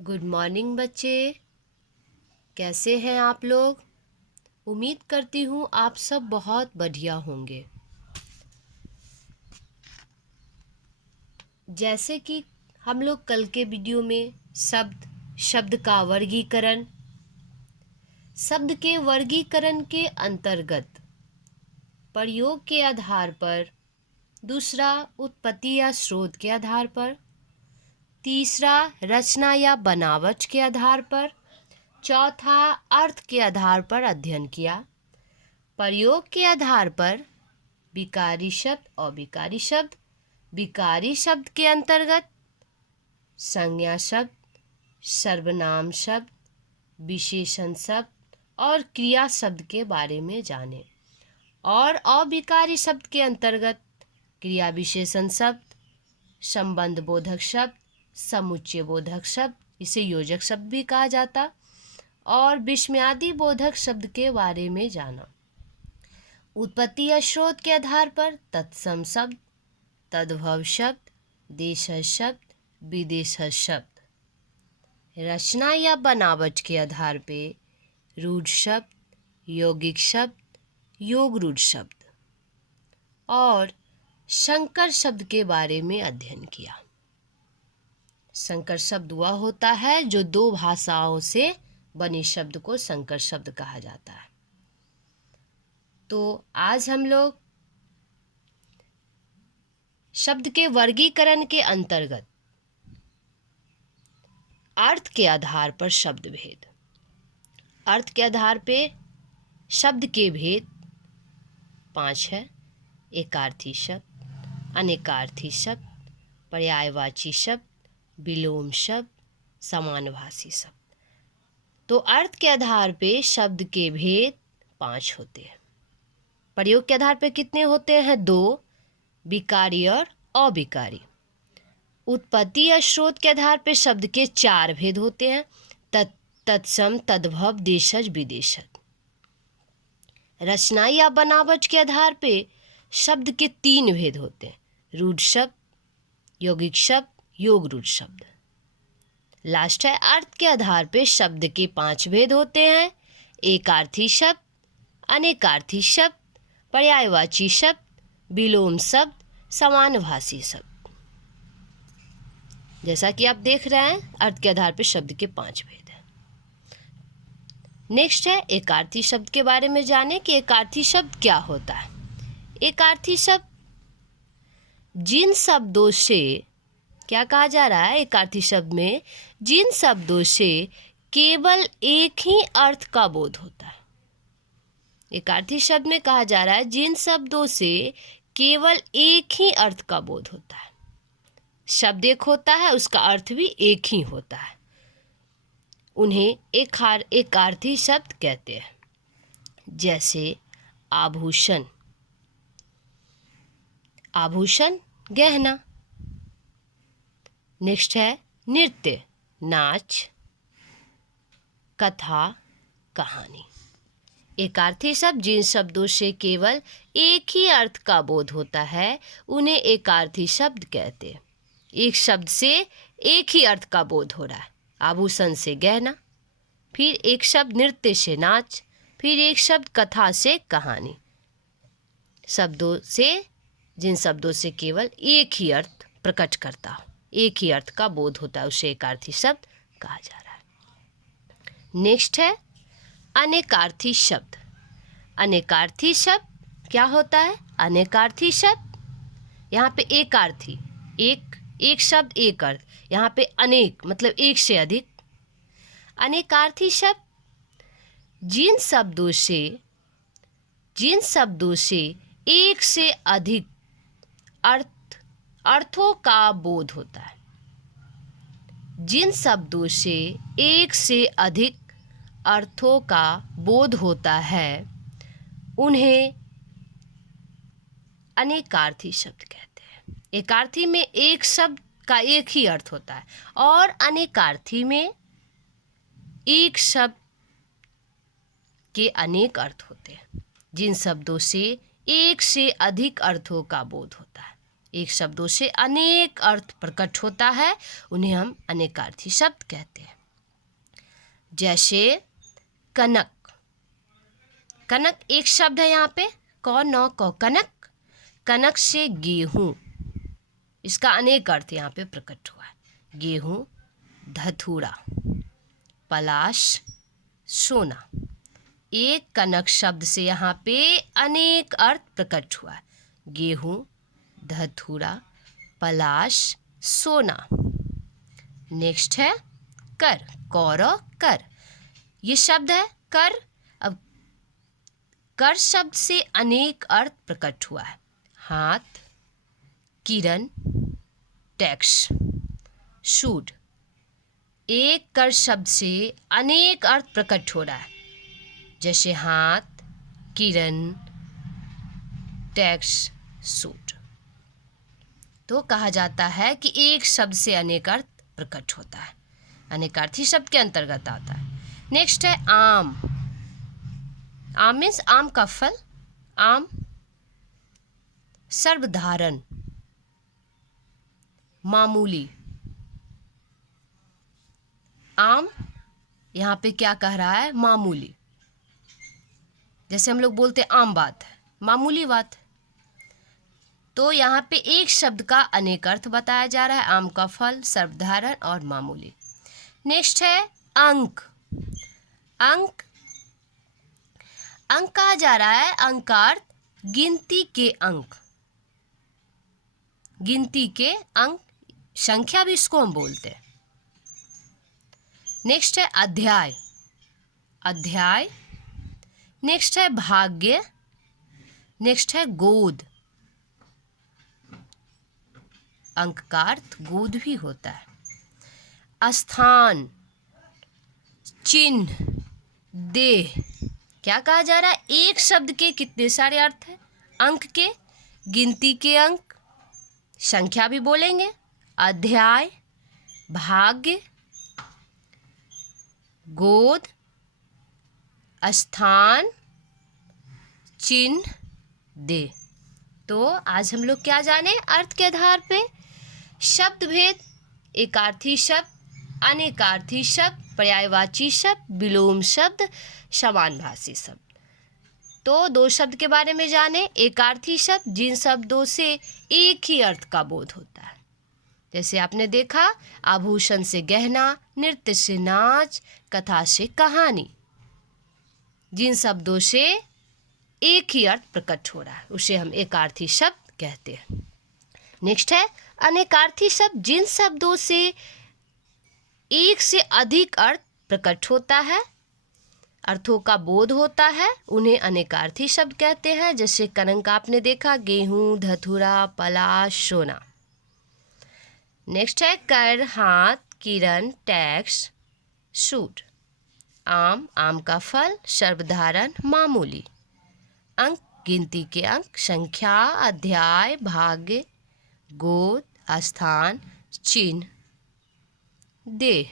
Good morning बच्चे, कैसे हैं आप लोग। उम्मीद करती हूँ आप सब बहुत बढ़िया होंगे। जैसे कि हम लोग कल के वीडियो में शब्द का वर्गीकरण, शब्द के वर्गीकरण के अंतर्गत प्रयोग के आधार पर, दूसरा उत्पत्ति या स्रोत के आधार पर, तीसरा रचना या बनावट के आधार पर, चौथा अर्थ के आधार पर अध्ययन किया। प्रयोग के आधार पर विकारी शब्द, अविकारी शब्द, विकारी शब्द के अंतर्गत संज्ञा शब्द, सर्वनाम शब्द, विशेषण शब्द और क्रिया शब्द के बारे में जाने, और अविकारी शब्द के अंतर्गत क्रिया विशेषण शब्द, संबंध बोधक शब्द, समुच्चय बोधक शब्द, इसे योजक शब्द भी कहा जाता, और विस्मयादि बोधक शब्द के बारे में जाना। उत्पत्ति या स्रोत के आधार पर तत्सम शब्द, तद्भव शब्द, देशज शब्द, विदेशज शब्द। रचना या बनावट के आधार पे रूढ़ शब्द, यौगिक शब्द, योग रूढ़ शब्द और संकर शब्द के बारे में अध्ययन किया। संकर शब्द वह होता है जो दो भाषाओं से बने शब्द को संकर शब्द कहा जाता है। तो आज हम लोग शब्द के वर्गीकरण के अंतर्गत अर्थ के आधार पर शब्द भेद, अर्थ के आधार पे शब्द के भेद 5 है। एकार्थी शब्द, अनेकार्थी शब्द, पर्यायवाची शब्द, विलोम शब्द, समानभाषी शब्द। तो अर्थ के आधार पे शब्द के भेद 5 होते हैं। प्रयोग के आधार पे कितने होते हैं? 2, विकारी और अविकारी। उत्पत्ति या स्रोत के आधार पे शब्द के 4 भेद होते हैं। तत्सम, तद्भव, देशज, विदेशज। रचना या बनावट के आधार पे शब्द के 3 भेद होते हैं। रूढ़ शब्द, यौगिक शब्द, योग रूढ़ शब्द। लास्ट है अर्थ के आधार पे शब्द के 5 भेद होते हैं। एकार्थी शब्द, अनेकार्थी शब्द, पर्यायवाची शब्द, विलोम शब्द, समानभाषी शब्द। जैसा कि आप देख रहे हैं, अर्थ के आधार पर शब्द के 5 भेद हैं। नेक्स्ट है एकार्थी शब्द के बारे में जाने कि एकार्थी शब्द क्या होता है। एकार्थी शब्द जिन शब्दों से, क्या कहा जा रहा है एकार्थी शब्द में, जिन शब्दों से केवल एक ही अर्थ का बोध होता है। एकार्थी शब्द में कहा जा रहा है जिन शब्दों से केवल एक ही अर्थ का बोध होता है। शब्द एक होता है, उसका अर्थ भी एक ही होता है, उन्हें एकार्थी शब्द कहते हैं। जैसे आभूषण, आभूषण गहना। नेक्स्ट है नृत्य, नाच, कथा, कहानी। एकार्थी शब्द जिन शब्दों से केवल एक ही अर्थ का बोध होता है, उन्हें एकार्थी शब्द कहते हैं। एक शब्द से एक ही अर्थ का बोध हो रहा है, आभूषण से गहना, फिर एक शब्द नृत्य से नाच, फिर एक शब्द कथा से कहानी। शब्दों से, जिन शब्दों से केवल एक ही अर्थ प्रकट करता हो, एक ही अर्थ का बोध होता है, उसे एकार्थी शब्द कहा जा रहा है। नेक्स्ट है अनेकार्थी शब्द। अनेकार्थी शब्द क्या होता है? अनेकार्थी शब्द, यहाँ पे एकार्थी, एक शब्द एक अर्थ, यहाँ पे अनेक मतलब एक से अधिक। अनेकार्थी शब्द जिन शब्दों से एक से अधिक अर्थों का बोध होता है। जिन शब्दों से एक से अधिक अर्थों का बोध होता है, उन्हें अनेकार्थी शब्द कहते हैं। एकार्थी में एक शब्द का एक ही अर्थ होता है, और अनेकार्थी में एक शब्द के अनेक अर्थ होते हैं। जिन शब्दों से एक से अधिक अर्थों का बोध होता है, एक शब्दों से अनेक अर्थ प्रकट होता है, उन्हें हम अनेकार्थी शब्द कहते हैं। जैसे कनक, कनक एक शब्द है यहाँ पे, कौ नौ कौ कनक, कनक से गेहूं, इसका अनेक अर्थ यहाँ पे प्रकट हुआ है। गेहूं, धतूरा, पलाश, सोना। एक कनक शब्द से यहाँ पे अनेक अर्थ प्रकट हुआ है। गेहूं, धतूरा, पलाश, सोना। नेक्स्ट है कर, कौरव कर, ये शब्द है कर। अब कर शब्द से अनेक अर्थ प्रकट हुआ है। हाथ, किरण, टैक्स, शूड। एक कर शब्द से अनेक अर्थ प्रकट हो रहा है, जैसे हाथ, किरण, टैक्स, सूट। तो कहा जाता है कि एक शब्द से अनेक अर्थ प्रकट होता है, अनेकार्थी शब्द के अंतर्गत आता है। नेक्स्ट है आम। आम मीन्स आम का फल, आम। सर्वधारण, मामूली। आम यहाँ पे क्या कह रहा है? मामूली। जैसे हम लोग बोलते आम बात है, मामूली बात है। तो यहाँ पे एक शब्द का अनेक अर्थ बताया जा रहा है, आम का फल, सर्वधारण और मामूली। नेक्स्ट है अंक। अंक, अंक कहा जा रहा है, अंक का अर्थ गिनती के अंक, गिनती के अंक, संख्या भी इसको हम बोलते हैं। नेक्स्ट है अध्याय, अध्याय। नेक्स्ट है भाग्य। नेक्स्ट है गोद, अंक का अर्थ गोद भी होता है। स्थान, चिन्ह, देह। क्या कहा जा रहा है? एक शब्द के कितने सारे अर्थ हैं? अंक के, गिनती के अंक, संख्या भी बोलेंगे, अध्याय, भाग्य, गोद, स्थान, चिन्ह, देह। तो आज हम लोग क्या जाने? अर्थ के आधार पे शब्द भेद, एकार्थी शब्द, अनेकार्थी शब्द, पर्यायवाची शब्द, विलोम शब्द, समानभाषी शब्द। तो दो शब्द के बारे में जाने। एकार्थी शब्द, जिन शब्दों से एक ही अर्थ का बोध होता है, जैसे आपने देखा आभूषण से गहना, नृत्य से नाच, कथा से कहानी। जिन शब्दों से एक ही अर्थ प्रकट हो रहा है उसे हम एकार्थी शब्द कहते हैं। नेक्स्ट है अनेकार्थी शब्द, जिन शब्दों से एक से अधिक अर्थ प्रकट होता है, अर्थों का बोध होता है, उन्हें अनेकार्थी शब्द कहते हैं। जैसे कनक आपने देखा, गेहूं, धतूरा, पलाश, सोना। नेक्स्ट है कर, हाथ, किरण, टैक्स, सूट। आम, आम का फल, सर्वधारण, मामूली। अंक, गिनती के अंक, संख्या, अध्याय, भाग्य, गोद, स्थान, चिन्ह, देह।